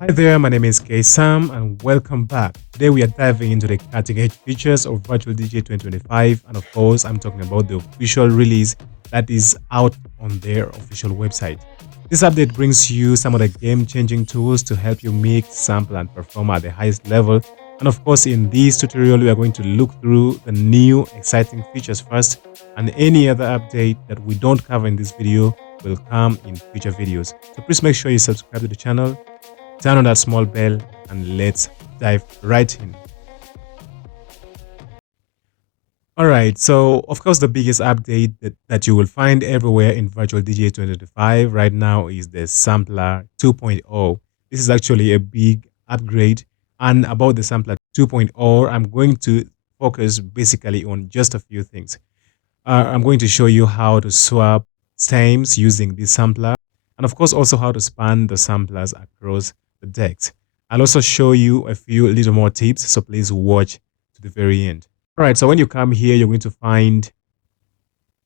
Hi there, my name is Sam and welcome back. Today we are diving into the cutting edge features of VirtualDJ 2025, and of course I'm talking about the official release that is out on their official website. This update brings you some of the game-changing tools to help you mix, sample and perform at the highest level. And of course in this tutorial we are going to look through the new exciting features first, and any other update that we don't cover in this video will come in future videos. So please make sure you subscribe to the channel, turn on that small bell, and let's dive right in. All right, so of course the biggest update that you will find everywhere in VirtualDJ 2025 right now is the Sampler 2.0. This is actually a big upgrade, and about the Sampler 2.0, I'm going to focus basically on just a few things. I'm going to show you how to swap stems using this sampler, and of course also how to span the samplers across the decks. I'll also show you a few little more tips, so please watch to the very end. All right, so when you come here, you're going to find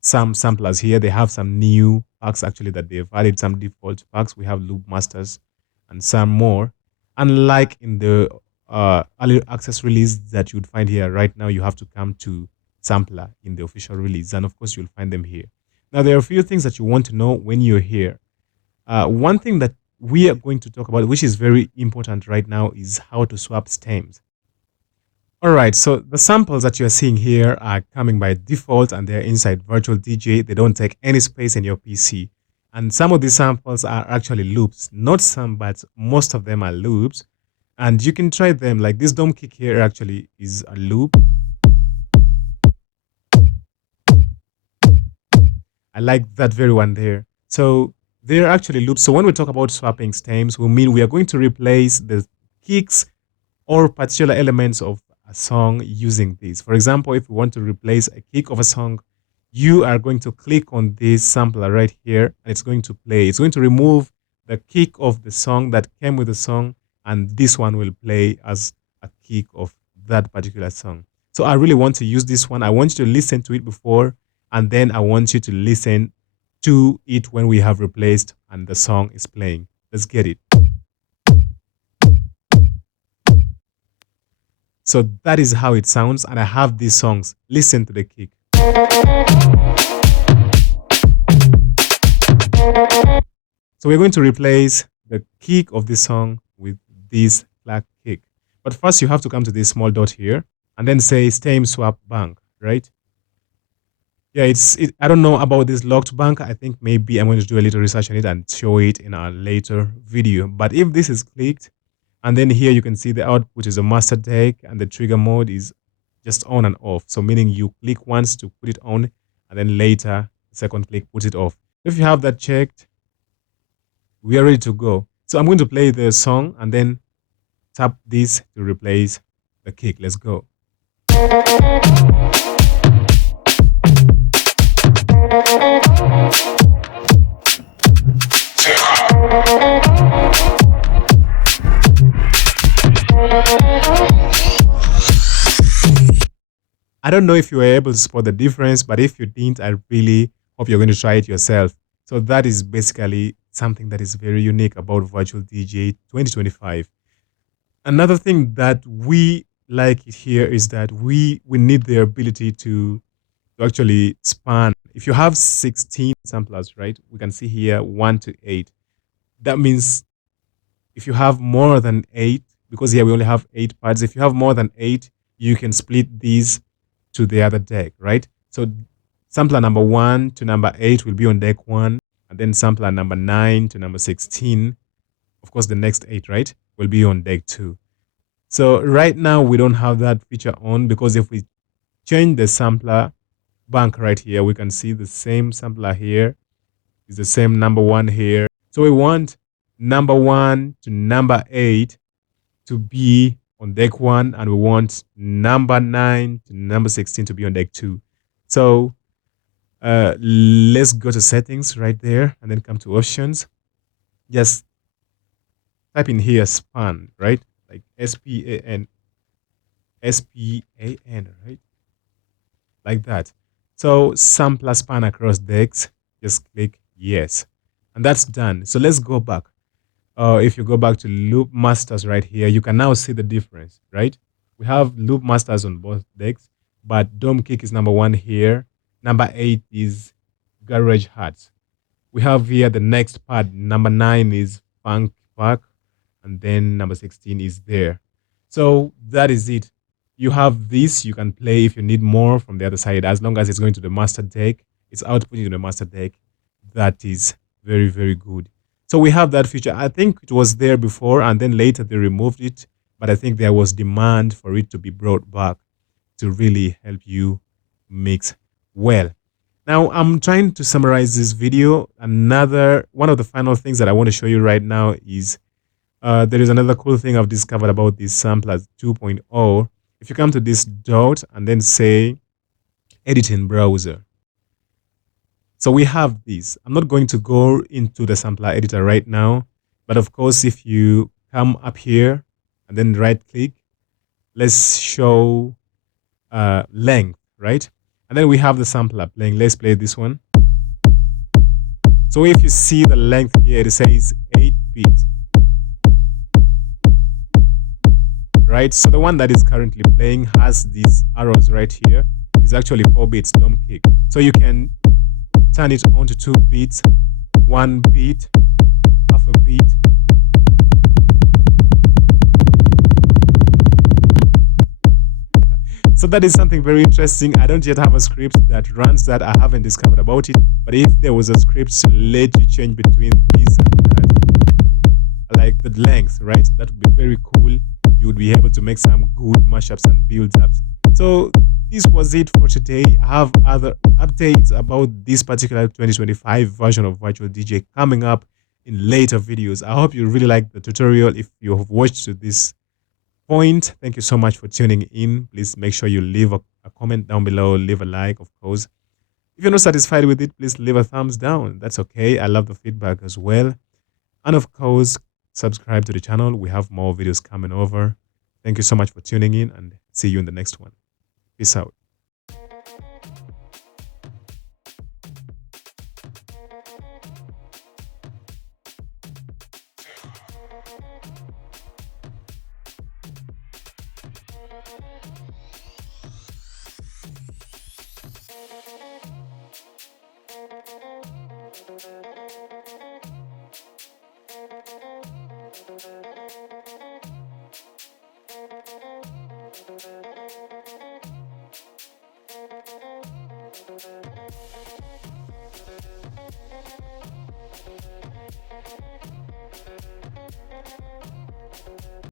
some samplers here. They have some new packs actually that they've added, some default packs. We have loop masters and some more. Unlike in the early access release that you'd find here right now, you have to come to sampler in the official release, and of course you'll find them here. Now there are a few things that you want to know when you're here. One thing that we are going to talk about, which is very important right now, is how to swap stems. All right, so the samples that you're seeing here are coming by default and they're inside VirtualDJ. They don't take any space in your PC. And some of these samples are actually loops. Not some, but most of them are loops. And you can try them. Like this dome kick here actually is a loop. I like that very one there. So they're actually loops. So when we talk about swapping stems, we mean we are going to replace the kicks or particular elements of a song using this. For example, if we want to replace a kick of a song, you are going to click on this sampler right here and it's going to play. It's going to remove the kick of the song that came with the song, and this one will play as a kick of that particular song. So I really want to use this one. I want you to listen to it before, and then I want you to listen to it when we have replaced and the song is playing. Let's get it. So that is how it sounds, and I have these songs. Listen to the kick. So we're going to replace the kick of this song with this clack kick. But first you have to come to this small dot here and then say stem swap bank, right? Yeah, I don't know about this locked bank. I think maybe I'm going to do a little research on it and show it in a later video. But if this is clicked, and then here you can see the output is a master deck and the trigger mode is just on and off. So meaning you click once to put it on and then later, the second click puts it off. If you have that checked, we are ready to go. So I'm going to play the song and then tap this to replace the kick. Let's go. I don't know if you were able to spot the difference, but if you didn't, I really hope you're going to try it yourself. So that is basically something that is very unique about VirtualDJ 2025. Another thing that we like it here is that we need the ability to actually span. If you have 16 samplers, right, we can see here 1 to 8. That means if you have more than 8, because here we only have 8 pads, if you have more than 8, you can split these to the other deck, right? So sampler number 1 to number 8 will be on deck 1, and then sampler number 9 to number 16, of course the next 8, right, will be on deck 2. So right now we don't have that feature on, because if we change the sampler bank right here, we can see the same sampler here is the same number 1 here. So we want number 1 to number 8 to be on deck 1, and we want number 9 to number 16 to be on deck 2. So let's go to settings right there and then come to options. Just type in here span, right? Like S-P-A-N, right? Like that. So sampler span across decks, just click yes. And that's done. So let's go back. If you go back to loop masters right here, you can now see the difference, right? We have loop masters on both decks, but dome kick is number one here. Number eight is garage hats. We have here the next part. Number nine is funk park, and then number 16 is there. So that is it. You have this, you can play if you need more from the other side, as long as it's going to the master deck, it's outputting to the master deck. That is very, very good. So we have that feature. I think it was there before, and then later they removed it, but I think there was demand for it to be brought back to really help you mix well. Now, I'm trying to summarize this video. Another one of the final things that I want to show you right now is there is another cool thing I've discovered about this sampler 2.0. If you come to this dot and then say edit in browser. So we have this. I'm not going to go into the sampler editor right now, but of course, if you come up here and then right click, let's show length, right? And then we have the sampler playing. Let's play this one. So if you see the length here, it says 8 bits, right? So the one that is currently playing has these arrows right here. It's actually 4 bits dome kick. So you can turn it on to 2 beats, 1 beat, half a beat. So that is something very interesting. I don't yet have a script that runs that. I haven't discovered about it. But if there was a script to let you change between this and that, like the length, right? That would be very cool. You would be able to make some good mashups and build-ups. So this was it for today. I have other updates about this particular 2025 version of Virtual DJ coming up in later videos. I hope you really like the tutorial. If you have watched to this point, thank you so much for tuning in. Please make sure you leave a comment down below, leave a like, of course. If you're not satisfied with it, please leave a thumbs down. That's okay. I love the feedback as well. And of course, subscribe to the channel. We have more videos coming over. Thank you so much for tuning in and see you in the next one. Peace out.